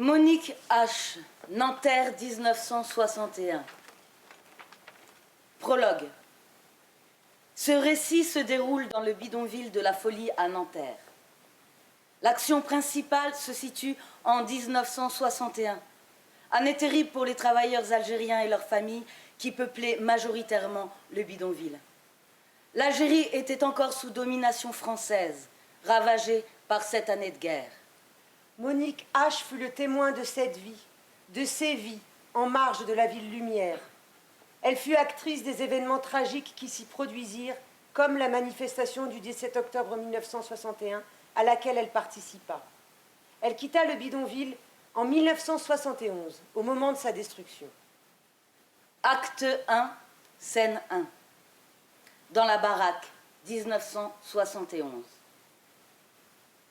Monique H., Nanterre 1961. Prologue. Ce récit se déroule dans le bidonville de la Folie à Nanterre. L'action principale se situe en 1961. Année terrible pour les travailleurs algériens et leurs familles qui peuplaient majoritairement le bidonville. L'Algérie était encore sous domination française, ravagée par 7 années de guerre. Monique H. fut le témoin de cette vie, de ces vies, en marge de la ville lumière. Elle fut actrice des événements tragiques qui s'y produisirent, comme la manifestation du 17 octobre 1961, à laquelle elle participa. Elle quitta le bidonville en 1971, au moment de sa destruction. Acte 1, scène 1. Dans la baraque, 1971.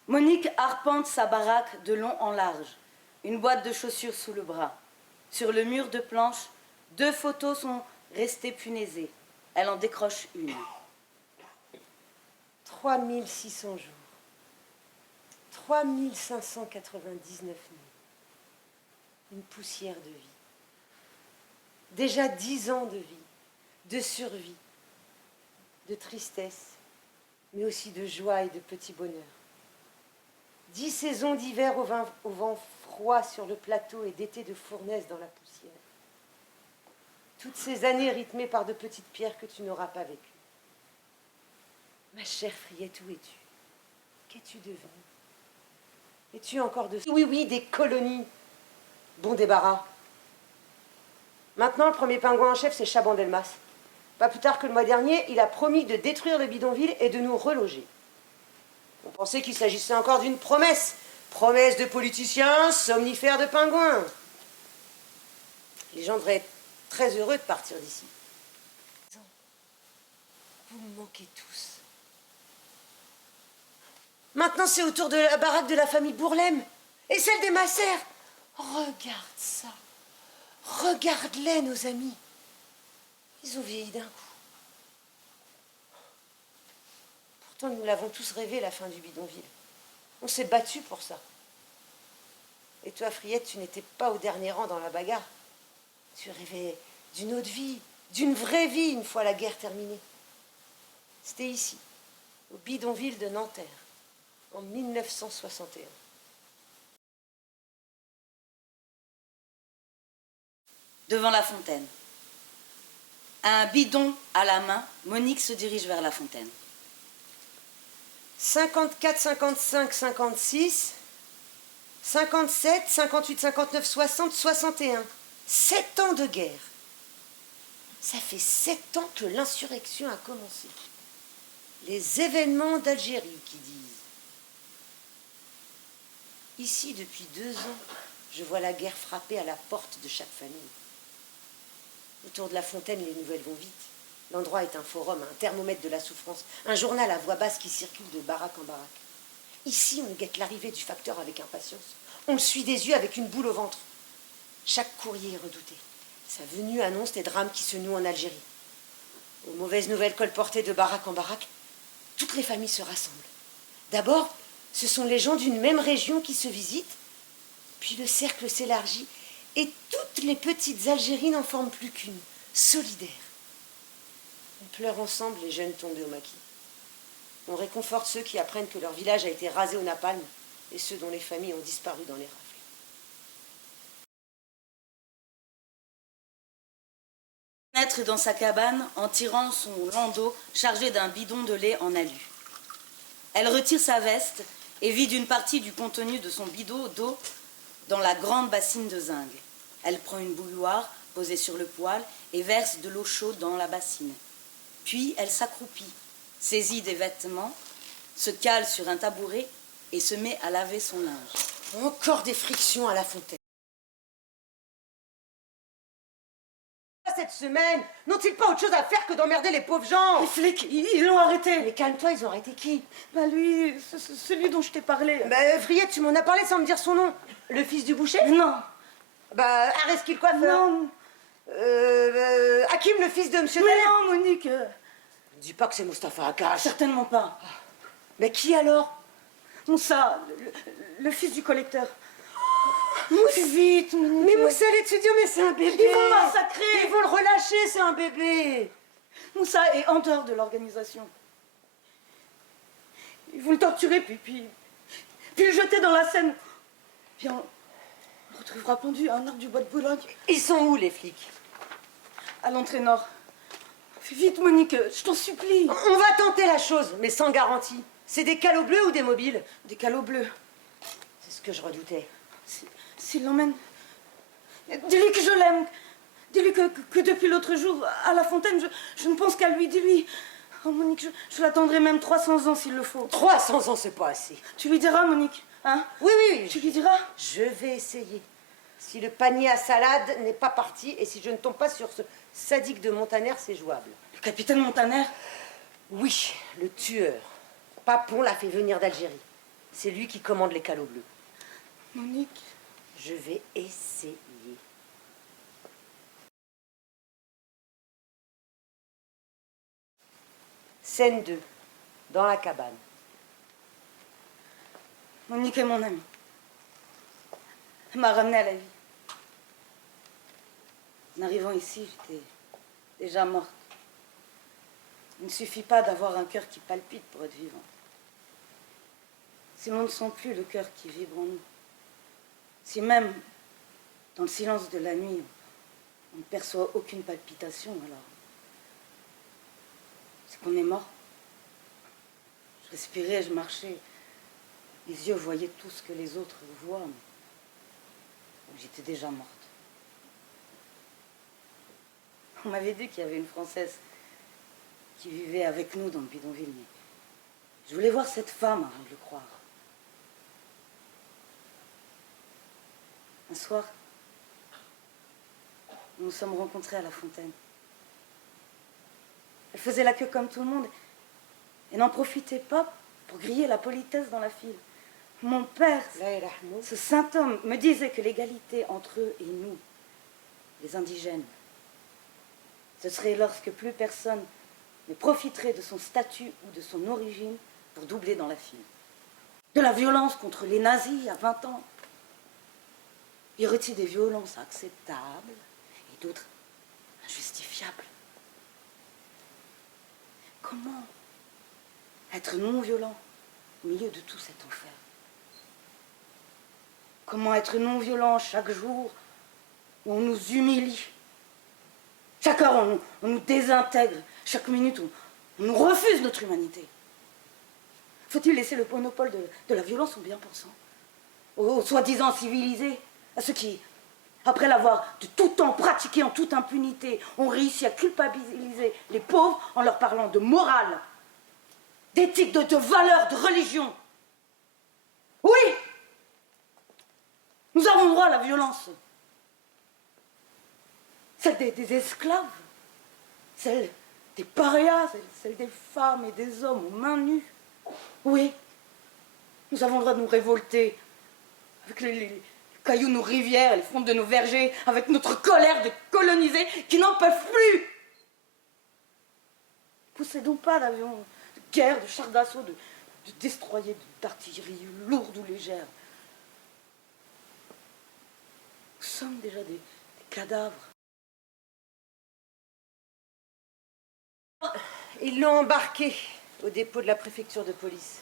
Monique arpente sa baraque de long en large, une boîte de chaussures sous le bras. Sur le mur de planche, 2 photos sont restées punaisées. Elle en décroche une. 3600 jours. 3599 nuits. Une poussière de vie. Déjà 10 ans de vie, de survie, de tristesse, mais aussi de joie et de petit bonheur. 10 saisons d'hiver au vent froid sur le plateau et d'été de fournaise dans la poussière. Toutes ces années rythmées par de petites pierres que tu n'auras pas vécues. Ma chère Friette, où es-tu? Qu'es-tu devenue? Es-tu encore de... Oui, des colonies. Bon débarras. Maintenant, le premier pingouin en chef, c'est Chaban-Delmas. Pas plus tard que le mois dernier, il a promis de détruire le bidonville et de nous reloger. On pensait qu'il s'agissait encore d'une promesse. Promesse de politiciens, somnifère de pingouins. Les gens devraient être très heureux de partir d'ici. Vous me manquez tous. Maintenant, c'est au tour de la baraque de la famille Bourlem et celle des Massères. Regarde ça. Regarde-les, nos amis. Ils ont vieilli d'un coup. Pourtant, nous l'avons tous rêvé, la fin du bidonville. On s'est battu pour ça. Et toi, Friette, tu n'étais pas au dernier rang dans la bagarre. Tu rêvais d'une autre vie, d'une vraie vie, une fois la guerre terminée. C'était ici, au bidonville de Nanterre, en 1961. Devant la fontaine. Un bidon à la main, Monique se dirige vers la fontaine. 54, 55, 56, 57, 58, 59, 60, 61. 7 ans de guerre. Ça fait 7 ans que l'insurrection a commencé. Les événements d'Algérie qui disent. Ici, depuis 2 ans, je vois la guerre frapper à la porte de chaque famille. Autour de la fontaine, les nouvelles vont vite. L'endroit est un forum, un thermomètre de la souffrance, un journal à voix basse qui circule de baraque en baraque. Ici, on guette l'arrivée du facteur avec impatience. On le suit des yeux avec une boule au ventre. Chaque courrier est redouté. Sa venue annonce les drames qui se nouent en Algérie. Aux mauvaises nouvelles colportées de baraque en baraque, toutes les familles se rassemblent. D'abord, ce sont les gens d'une même région qui se visitent, puis le cercle s'élargit et toutes les petites Algéries n'en forment plus qu'une, solidaire. On pleure ensemble les jeunes tombés au maquis. On réconforte ceux qui apprennent que leur village a été rasé au napalm et ceux dont les familles ont disparu dans les rafles. Pénètre dans sa cabane en tirant son landau chargé d'un bidon de lait en alu. Elle retire sa veste et vide une partie du contenu de son bidon d'eau dans la grande bassine de zinc. Elle prend une bouilloire posée sur le poêle et verse de l'eau chaude dans la bassine. Puis elle s'accroupit, saisit des vêtements, se cale sur un tabouret et se met à laver son linge. Encore des frictions à la fontaine. Cette semaine, n'ont-ils pas autre chose à faire que d'emmerder les pauvres gens? Les flics, ils l'ont arrêté. Mais calme-toi, ils ont arrêté qui? Bah lui, celui dont je t'ai parlé. Bah Friette, tu m'en as parlé sans me dire son nom. Le fils du boucher? Non. Bah Areski le coiffeur? Non. Hakim, le fils de Monsieur Mais Taleb? non, Monique. Dis pas que c'est Mustapha Akash. Certainement pas. Mais qui alors? Moussa, le fils du collecteur. Vite, mais Moussa, les étudiants, mais c'est un bébé. Ils vont le massacrer. Ils vont le relâcher, c'est un bébé. Moussa est en dehors de l'organisation. Ils vont le torturer, puis le jeter dans la Seine. Puis on le retrouvera pendu à un arbre du bois de Boulogne. Ils sont où, les flics? À l'entrée nord. Fais vite, Monique, je t'en supplie. On va tenter la chose, mais sans garantie. C'est des calots bleus ou des mobiles? Des calots bleus. C'est ce que je redoutais. S'il l'emmène, dis-lui que je l'aime. Dis-lui que depuis l'autre jour, à la fontaine, je ne pense qu'à lui. Dis-lui. Oh, Monique, je l'attendrai même 300 ans s'il le faut. 300 ans, c'est pas assez. Tu lui diras, Monique, hein? Oui, oui. Tu lui diras? Je vais essayer. Si le panier à salade n'est pas parti et si je ne tombe pas sur ce sadique de Montaner, c'est jouable. Le capitaine Montaner? Oui, le tueur. Papon l'a fait venir d'Algérie. C'est lui qui commande les calots bleus. Monique. Je vais essayer. Scène 2, dans la cabane. Monique est mon amie. Elle m'a ramenée à la vie. En arrivant ici, j'étais déjà morte. Il ne suffit pas d'avoir un cœur qui palpite pour être vivant. Si l'on ne sent plus le cœur qui vibre en nous, si même dans le silence de la nuit, on ne perçoit aucune palpitation, alors c'est qu'on est mort. Je respirais, je marchais. Les yeux voyaient tout ce que les autres voient, mais j'étais déjà morte. On m'avait dit qu'il y avait une Française qui vivait avec nous dans le bidonville, mais je voulais voir cette femme avant de le croire. Un soir, nous nous sommes rencontrés à la fontaine. Elle faisait la queue comme tout le monde et n'en profitait pas pour griller la politesse dans la file. Mon père, ce saint homme, me disait que l'égalité entre eux et nous, les indigènes, ce serait lorsque plus personne ne profiterait de son statut ou de son origine pour doubler dans la file. De la violence contre les nazis à 20 ans. Y aurait-il des violences acceptables et d'autres injustifiables? Comment être non-violent au milieu de tout cet enfer? Comment être non-violent chaque jour où on nous humilie? Chaque heure, on nous désintègre. Chaque minute, on nous refuse notre humanité. Faut-il laisser le monopole de la violence aux bien-pensants, aux soi-disant civilisés, à ceux qui, après l'avoir de tout temps pratiqué en toute impunité, ont réussi à culpabiliser les pauvres en leur parlant de morale, d'éthique, de valeurs, de religion? Oui, nous avons droit à la violence. Celle des esclaves, celle des parias, celle des femmes et des hommes aux mains nues. Oui, nous avons le droit de nous révolter avec les cailloux de nos rivières, les fonds de nos vergers, avec notre colère de colonisés qui n'en peuvent plus. Possédons pas d'avions de guerre, de chars d'assaut, de destroyers, d'artillerie lourde ou légère. Nous sommes déjà des cadavres. Ils l'ont embarqué au dépôt de la préfecture de police.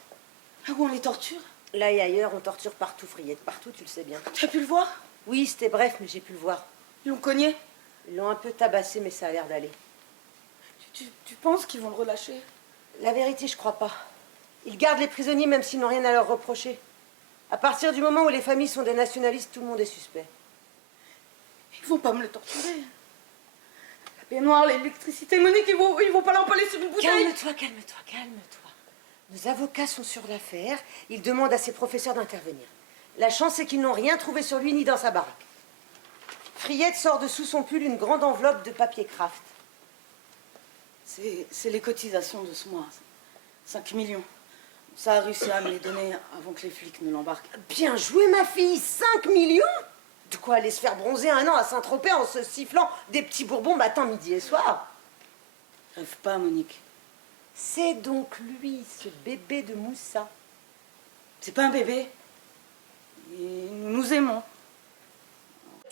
Ah, où on les torture? Là et ailleurs, on torture partout, Friette. Partout, tu le sais bien. Tu as pu le voir? Oui, c'était bref, mais j'ai pu le voir. Ils l'ont cogné? Ils l'ont un peu tabassé, mais ça a l'air d'aller. Tu penses qu'ils vont le relâcher? La vérité, je crois pas. Ils gardent les prisonniers même s'ils n'ont rien à leur reprocher. À partir du moment où les familles sont des nationalistes, tout le monde est suspect. Ils vont pas me le torturer. La baignoire, l'électricité, Monique, ils vont pas l'empaler sur une bouteille. Calme-toi, calme-toi, calme-toi. Nos avocats sont sur l'affaire. Ils demandent à ses professeurs d'intervenir. La chance, c'est qu'ils n'ont rien trouvé sur lui ni dans sa baraque. Friette sort de sous son pull une grande enveloppe de papier craft. C'est les cotisations de ce mois. 5 millions. Ça a réussi à me les donner avant que les flics ne l'embarquent. Bien joué, ma fille. 5 millions? De quoi aller se faire bronzer un an à Saint-Tropez en se sifflant des petits bourbons matin, midi et soir. Rêve pas, Monique. C'est donc lui, ce bébé de Moussa. C'est pas un bébé. Et nous nous aimons.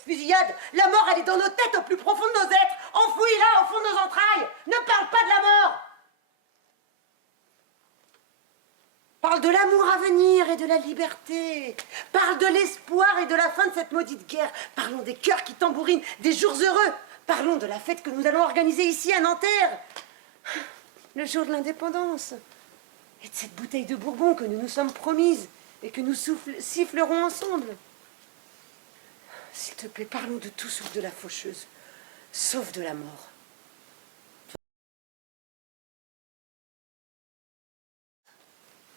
fusillade. La mort, elle est dans nos têtes, au plus profond de nos êtres, enfouie là, au fond de nos entrailles. Ne parle pas de la mort. Parle de l'amour à venir et de la liberté. Parle de l'espoir et de la fin de cette maudite guerre. Parlons des cœurs qui tambourinent, des jours heureux. Parlons de la fête que nous allons organiser ici à Nanterre, le jour de l'indépendance. Et de cette bouteille de Bourbon que nous nous sommes promises et que nous sifflerons ensemble. S'il te plaît, parlons de tout sauf de la faucheuse, sauf de la mort.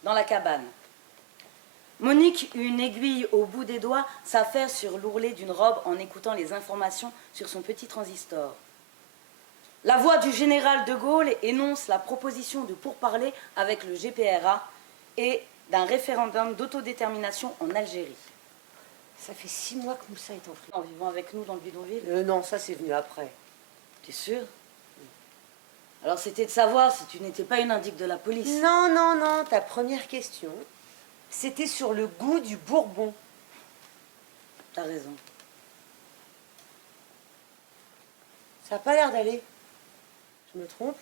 Dans la cabane. Monique eut une aiguille au bout des doigts, s'affaire sur l'ourlet d'une robe en écoutant les informations sur son petit transistor. La voix du général de Gaulle énonce la proposition de pourparler avec le GPRA et d'un référendum d'autodétermination en Algérie. Ça fait 6 mois que Moussa est en prison. En vivant avec nous dans le bidonville. Non, ça c'est venu après. T'es sûr? Alors c'était de savoir si tu n'étais pas une indique de la police. Non, ta première question, c'était sur le goût du Bourbon. T'as raison. Ça n'a pas l'air d'aller. Je me trompe?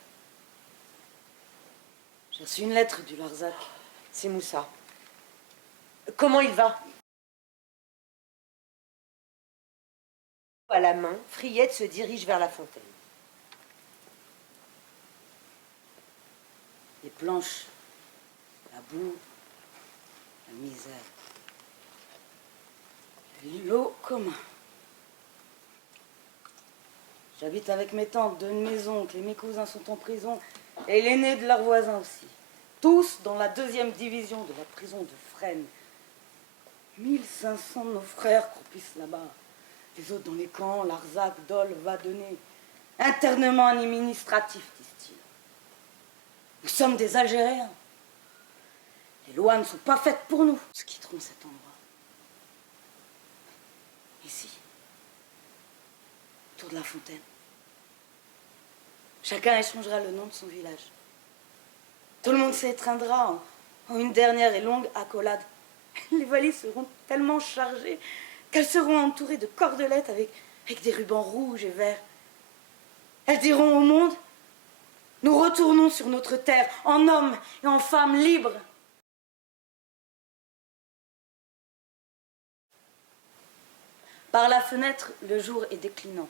J'ai reçu une lettre du Larzac. C'est Moussa. Comment il va? À la main, Friette se dirige vers la fontaine. Les planches, la boue, la misère. L'eau commun. J'habite avec mes tantes, 2 maisons, que mes cousins sont en prison, et l'aîné de leurs voisins aussi. Tous dans la 2e division de la prison de Fresnes. 1500 de nos frères croupissent là-bas. Les autres dans les camps, Larzac, Dole, Vadonnet. Internement administratif, disent-ils. Nous sommes des Algériens. Les lois ne sont pas faites pour nous. Nous quitterons cet endroit. Ici, autour de la fontaine. Chacun échangera le nom de son village. Tout le monde s'étreindra en une dernière et longue accolade. Les valises seront tellement chargées qu'elles seront entourées de cordelettes avec des rubans rouges et verts. Elles diront au monde: nous retournons sur notre terre en hommes et en femmes libres. Par la fenêtre, le jour est déclinant.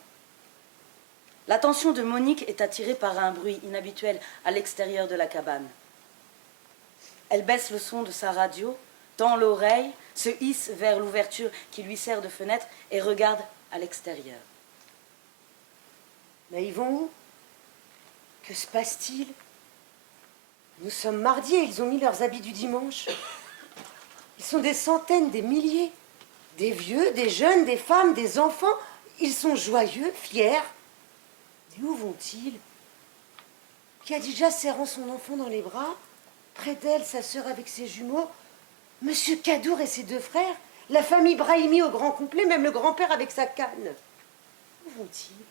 L'attention de Monique est attirée par un bruit inhabituel à l'extérieur de la cabane. Elle baisse le son de sa radio, tend l'oreille, se hisse vers l'ouverture qui lui sert de fenêtre et regarde à l'extérieur. Mais ils vont où? Que se passe-t-il? Nous sommes mardi et ils ont mis leurs habits du dimanche. Ils sont des centaines, des milliers. Des vieux, des jeunes, des femmes, des enfants. Ils sont joyeux, fiers. Et où vont-ils? Khadija serrant son enfant dans les bras. Près d'elle, sa sœur avec ses jumeaux. Monsieur Kadour et ses 2 frères. La famille Brahimi au grand complet, même le grand-père avec sa canne. Où vont-ils?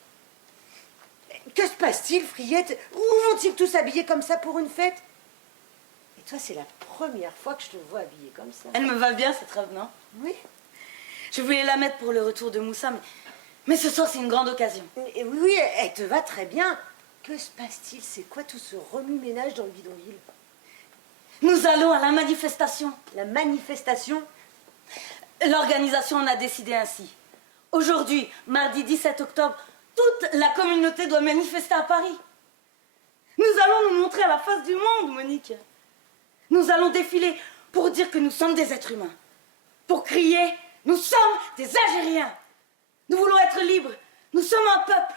Que se passe-t-il, Friette? Où vont-ils tous habillés comme ça pour une fête? Et toi, c'est la première fois que je te vois habillée comme ça. Elle me va bien, cette robe, non? Oui. Je voulais la mettre pour le retour de Moussa, mais ce soir, c'est une grande occasion. Et oui, elle te va très bien. Que se passe-t-il? C'est quoi tout ce remue-ménage dans le bidonville? Nous allons à la manifestation. La manifestation? L'organisation en a décidé ainsi. Aujourd'hui, mardi 17 octobre, toute la communauté doit manifester à Paris. Nous allons nous montrer à la face du monde, Monique. Nous allons défiler pour dire que nous sommes des êtres humains. Pour crier: nous sommes des Algériens. Nous voulons être libres. Nous sommes un peuple.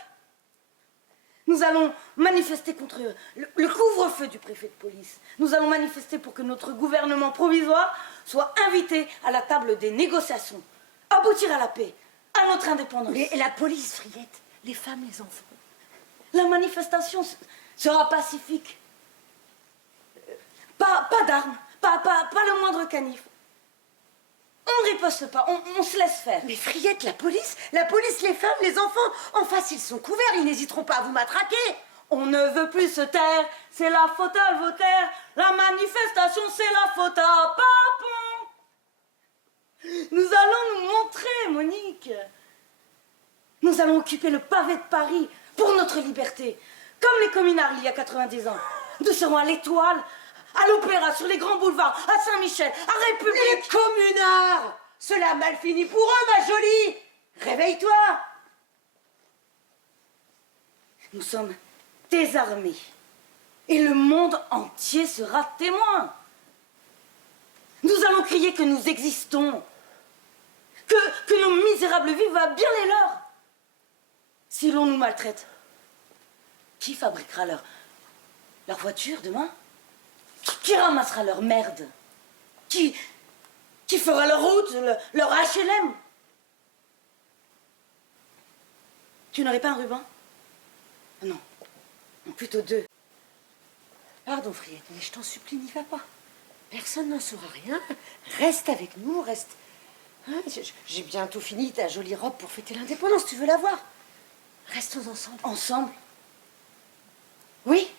Nous allons manifester contre le couvre-feu du préfet de police. Nous allons manifester pour que notre gouvernement provisoire soit invité à la table des négociations. Aboutir à la paix, à notre indépendance. Mais la police, Friette, les femmes, les enfants. La manifestation sera pacifique. Pas d'armes, pas le moindre canif. On ne riposte pas, on se laisse faire. Mais Friette, la police, les femmes, les enfants, en face, ils sont couverts, ils n'hésiteront pas à vous matraquer. On ne veut plus se taire, c'est la faute à Voltaire. La manifestation, c'est la faute à Papon. Nous allons nous montrer, Monique. Nous allons occuper le pavé de Paris pour notre liberté, comme les communards il y a 90 ans. Nous serons à l'Étoile, à l'Opéra, sur les grands boulevards, à Saint-Michel, à République. Les communards! Cela a mal fini pour eux, ma jolie! Réveille-toi! Nous sommes désarmés. Et le monde entier sera témoin. Nous allons crier que nous existons. Que nos misérables vies valent bien les leurs. Si l'on nous maltraite, qui fabriquera leur voiture demain? Qui ramassera leur merde? Qui fera leur route, leur HLM? Tu n'aurais pas un ruban? Non, plutôt deux. Pardon, Friette, mais je t'en supplie, n'y va pas. Personne n'en saura rien. Reste avec nous, reste... Hein, j'ai bientôt fini ta jolie robe pour fêter l'indépendance, tu veux la voir? Restons ensemble. Ensemble? Oui?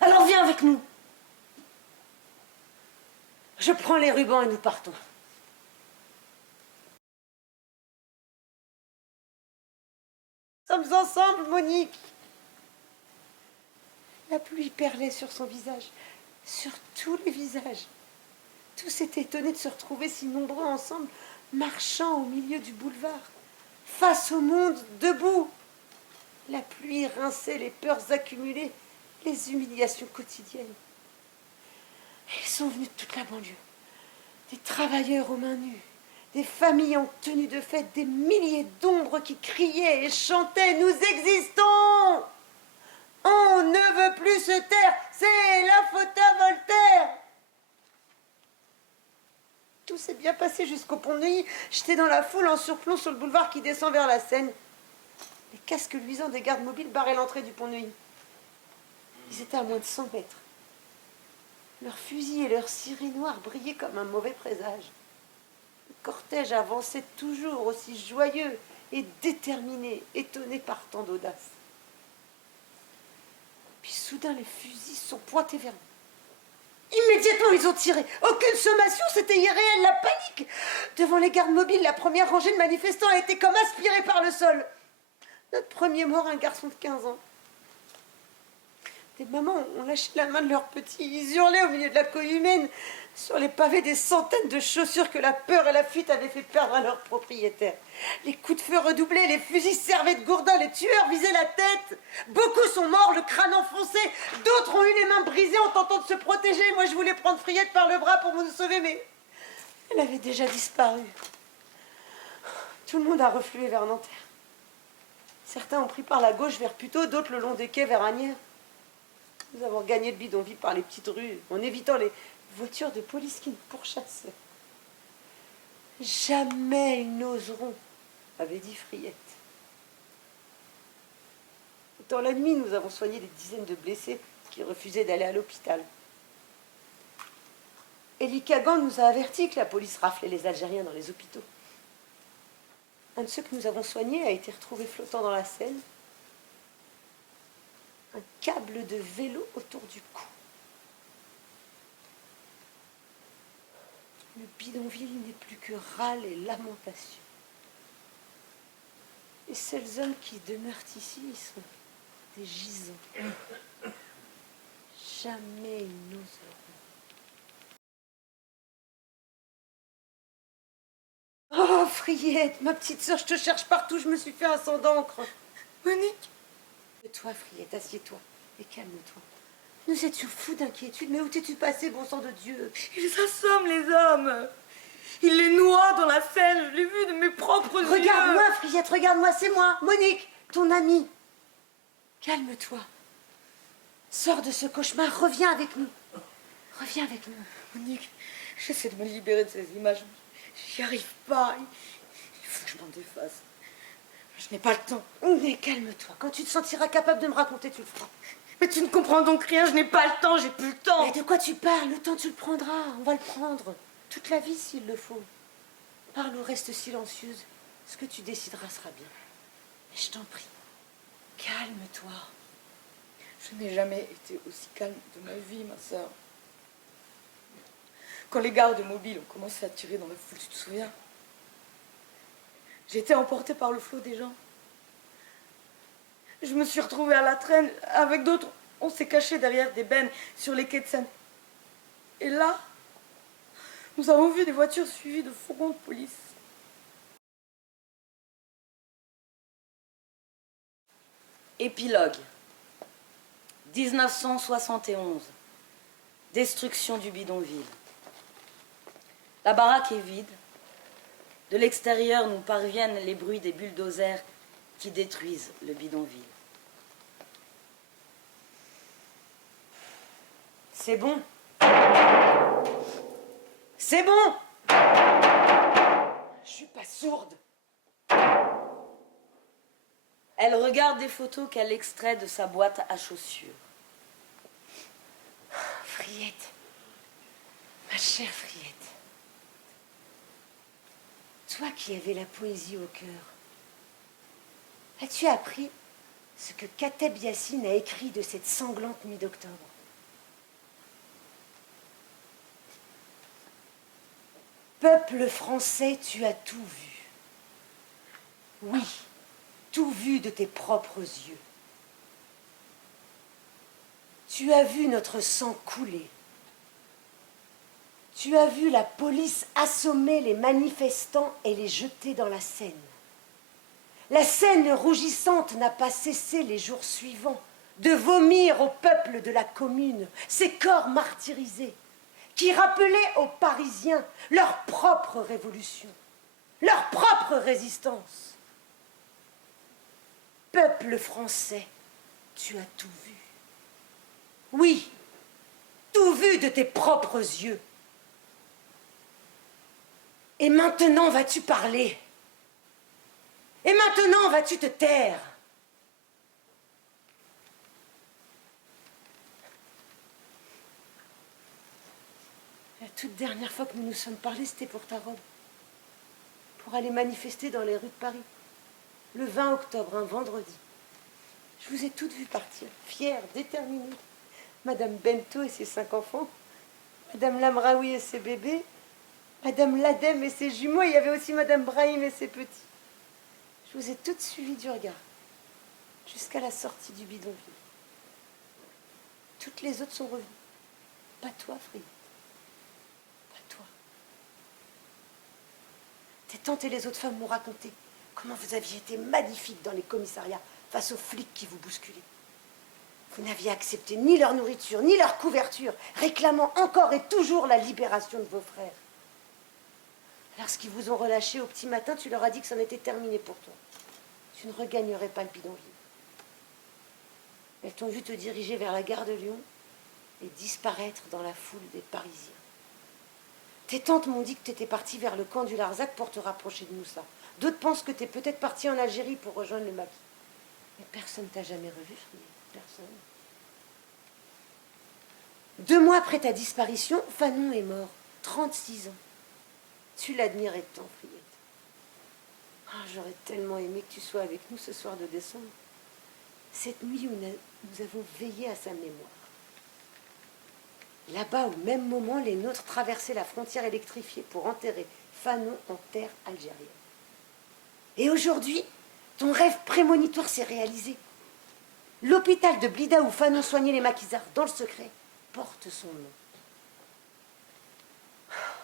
Alors viens avec nous. Je prends les rubans et nous partons. Nous sommes ensemble, Monique. La pluie perlait sur son visage, sur tous les visages. Tous étaient étonnés de se retrouver si nombreux ensemble, marchant au milieu du boulevard, face au monde, debout. La pluie rinçait les peurs accumulées, les humiliations quotidiennes. Ils sont venus de toute la banlieue, des travailleurs aux mains nues, des familles en tenue de fête, des milliers d'ombres qui criaient et chantaient « Nous existons !» On ne veut plus se taire, c'est la faute à Voltaire. Tout s'est bien passé jusqu'au pont de Neuilly. J'étais dans la foule en surplomb sur le boulevard qui descend vers la Seine. Les casques luisants des gardes mobiles barraient l'entrée du pont de Neuilly. Ils étaient à moins de 100 mètres. Leurs fusils et leurs cirés noirs brillaient comme un mauvais présage. Le cortège avançait toujours aussi joyeux et déterminé, étonné par tant d'audace. Puis soudain, les fusils sont pointés vers nous. Immédiatement, ils ont tiré. Aucune sommation, c'était irréel, la panique. Devant les gardes mobiles, la première rangée de manifestants a été comme aspirée par le sol. Notre premier mort, un garçon de 15 ans. Des mamans ont lâché la main de leurs petits. Ils hurlaient au milieu de la cohue humaine. Sur les pavés, des centaines de chaussures que la peur et la fuite avaient fait perdre à leurs propriétaires. Les coups de feu redoublaient, les fusils servaient de gourdins, les tueurs visaient la tête. Beaucoup sont morts, le crâne enfoncé. D'autres ont eu les mains brisées en tentant de se protéger. Moi, je voulais prendre Friette par le bras pour nous sauver, mais elle avait déjà disparu. Tout le monde a reflué vers Nanterre. Certains ont pris par la gauche vers Puteaux, d'autres le long des quais vers Asnières. Nous avons gagné le bidonville par les petites rues, en évitant les voitures de police qui nous pourchassaient. Jamais ils n'oseront, avait dit Friette. Dans la nuit, nous avons soigné des dizaines de blessés qui refusaient d'aller à l'hôpital. Elie Kagan nous a avertis que la police raflait les Algériens dans les hôpitaux. Un de ceux que nous avons soignés a été retrouvé flottant dans la Seine. Un câble de vélo autour du cou. Le bidonville n'est plus que râle et lamentation. Les seuls hommes qui demeurent ici sont des gisants. Jamais ils n'oseront. Oh, Friette, ma petite sœur, je te cherche partout, je me suis fait un sang d'encre. Monique. Toi, Friette, assieds-toi et calme-toi. Nous étions fous d'inquiétude, mais où t'es-tu passé, bon sang de Dieu? Ils assomment les hommes. Ils les noient dans la Seine. Je l'ai vu de mes propres yeux. Regarde-moi, Friette, regarde-moi, c'est moi, Monique, ton amie. Calme-toi. Sors de ce cauchemar, reviens avec nous. Reviens avec nous. Monique, j'essaie de me libérer de ces images. J'y arrive pas. Il faut que je m'en défasse. Je n'ai pas le temps. Mais calme-toi. Quand tu te sentiras capable de me raconter, tu le feras. Mais tu ne comprends donc rien. Je n'ai pas le temps. J'ai plus le temps. Mais de quoi tu parles? Le temps, tu le prendras. On va le prendre. Toute la vie, s'il le faut. Parle ou reste silencieuse. Ce que tu décideras sera bien. Mais je t'en prie, calme-toi. Je n'ai jamais été aussi calme de ma vie, ma sœur. Quand les gardes mobiles ont commencé à tirer dans la foule, tu te souviens? J'ai été emportée par le flot des gens. Je me suis retrouvée à la traîne. Avec d'autres, on s'est caché derrière des bennes sur les quais de Seine. Et là, nous avons vu des voitures suivies de fourgons de police. Épilogue. 1971. Destruction du bidonville. La baraque est vide. De l'extérieur nous parviennent les bruits des bulldozers qui détruisent le bidonville. C'est bon. C'est bon. Je suis pas sourde. Elle regarde des photos qu'elle extrait de sa boîte à chaussures. Friette. Ma chère Friette. Toi qui avais la poésie au cœur, as-tu appris ce que Kateb Yassine a écrit de cette sanglante nuit d'octobre? Peuple français, tu as tout vu. Oui, tout vu de tes propres yeux. Tu as vu notre sang couler. Tu as vu la police assommer les manifestants et les jeter dans la Seine. La Seine rougissante n'a pas cessé les jours suivants de vomir au peuple de la commune ces corps martyrisés qui rappelaient aux Parisiens leur propre révolution, leur propre résistance. Peuple français, tu as tout vu. Oui, tout vu de tes propres yeux. Et maintenant vas-tu parler? Et maintenant vas-tu te taire? La toute dernière fois que nous nous sommes parlé, c'était pour ta robe. Pour aller manifester dans les rues de Paris. Le 20 octobre, un vendredi. Je vous ai toutes vues partir, fières, déterminées. Madame Bento et ses 5 enfants, Madame Lamraoui et ses bébés, Madame Ladem et ses jumeaux, et il y avait aussi Madame Brahim et ses petits. Je vous ai toutes suivies du regard, jusqu'à la sortie du bidonville. Toutes les autres sont revenues. Pas toi, Friette. Pas toi. Tes tantes et les autres femmes m'ont raconté comment vous aviez été magnifiques dans les commissariats face aux flics qui vous bousculaient. Vous n'aviez accepté ni leur nourriture, ni leur couverture, réclamant encore et toujours la libération de vos frères. Lorsqu'ils vous ont relâché au petit matin, tu leur as dit que c'en était terminé pour toi. Tu ne regagnerais pas le bidonville. Elles t'ont vu te diriger vers la gare de Lyon et disparaître dans la foule des Parisiens. Tes tantes m'ont dit que tu étais partie vers le camp du Larzac pour te rapprocher de Moussa. D'autres pensent que tu es peut-être partie en Algérie pour rejoindre le Mali. Mais personne ne t'a jamais revu, Friette. Personne. 2 mois après ta disparition, Fanon est mort. 36 ans. Tu l'admirais tant, Friette. Ah, j'aurais tellement aimé que tu sois avec nous ce soir de décembre. Cette nuit où nous avons veillé à sa mémoire. Là-bas, au même moment, les nôtres traversaient la frontière électrifiée pour enterrer Fanon en terre algérienne. Et aujourd'hui, ton rêve prémonitoire s'est réalisé. L'hôpital de Blida où Fanon soignait les maquisards dans le secret porte son nom.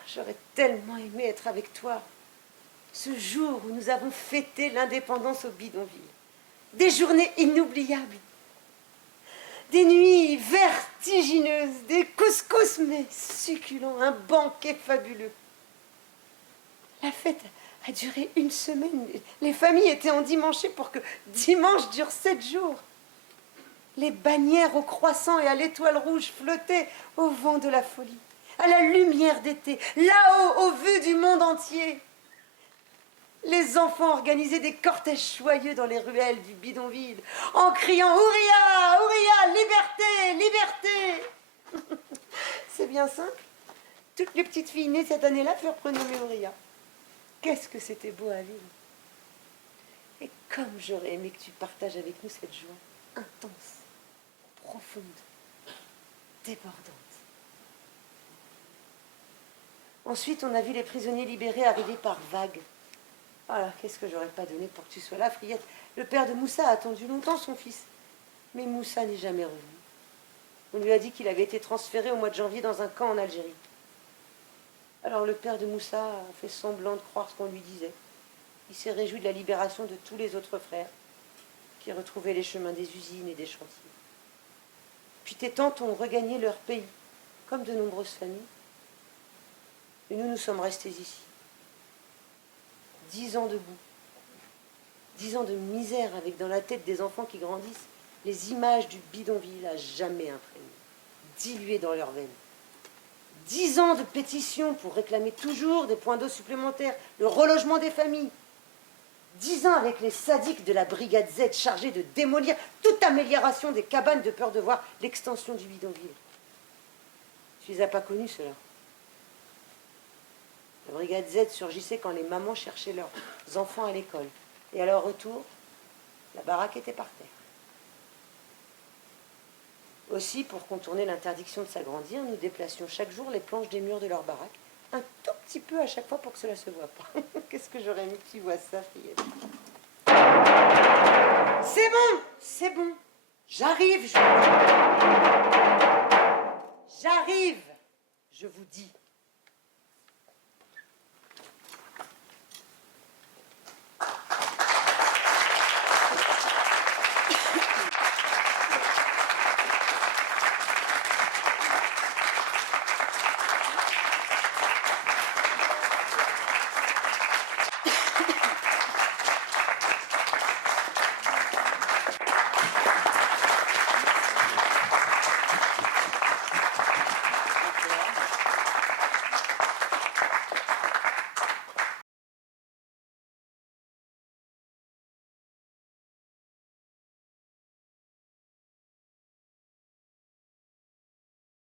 J'aurais tellement aimé être avec toi ce jour où nous avons fêté l'indépendance au bidonville. Des journées inoubliables. Des nuits vertigineuses, des couscous mais succulents, un banquet fabuleux. La fête a duré 1 semaine. Les familles étaient endimanchées pour que dimanche dure 7 jours. Les bannières au croissant et à l'étoile rouge flottaient au vent de la folie, à la lumière d'été, là-haut, au vu du monde entier. Les enfants organisaient des cortèges joyeux dans les ruelles du bidonville, en criant « Ouria, Ouria, liberté, liberté !» C'est bien simple. Toutes les petites filles nées cette année-là furent prénommées Ouria. Qu'est-ce que c'était beau à vivre. Et comme j'aurais aimé que tu partages avec nous cette joie intense, profonde, débordante. Ensuite, on a vu les prisonniers libérés arriver par vagues. Voilà, qu'est-ce que j'aurais pas donné pour que tu sois là, Friette. Le père de Moussa a attendu longtemps son fils. Mais Moussa n'est jamais revenu. On lui a dit qu'il avait été transféré au mois de janvier dans un camp en Algérie. Alors le père de Moussa a fait semblant de croire ce qu'on lui disait. Il s'est réjoui de la libération de tous les autres frères qui retrouvaient les chemins des usines et des chantiers. Puis tes tantes ont regagné leur pays, comme de nombreuses familles. Et nous sommes restés ici. 10 ans debout. 10 ans de misère avec dans la tête des enfants qui grandissent les images du bidonville à jamais imprégnées, diluées dans leurs veines. 10 ans de pétitions pour réclamer toujours des points d'eau supplémentaires, le relogement des familles. 10 ans avec les sadiques de la brigade Z chargés de démolir toute amélioration des cabanes de peur de voir l'extension du bidonville. Tu les as pas connus, ceux-là. La brigade Z surgissait quand les mamans cherchaient leurs enfants à l'école. Et à leur retour, la baraque était par terre. Aussi, pour contourner l'interdiction de s'agrandir, nous déplacions chaque jour les planches des murs de leur baraque, un tout petit peu à chaque fois pour que cela se voie pas. Qu'est-ce que j'aurais aimé que tu vois ça, fillette. C'est bon, j'arrive, je vous dis. J'arrive, je vous dis.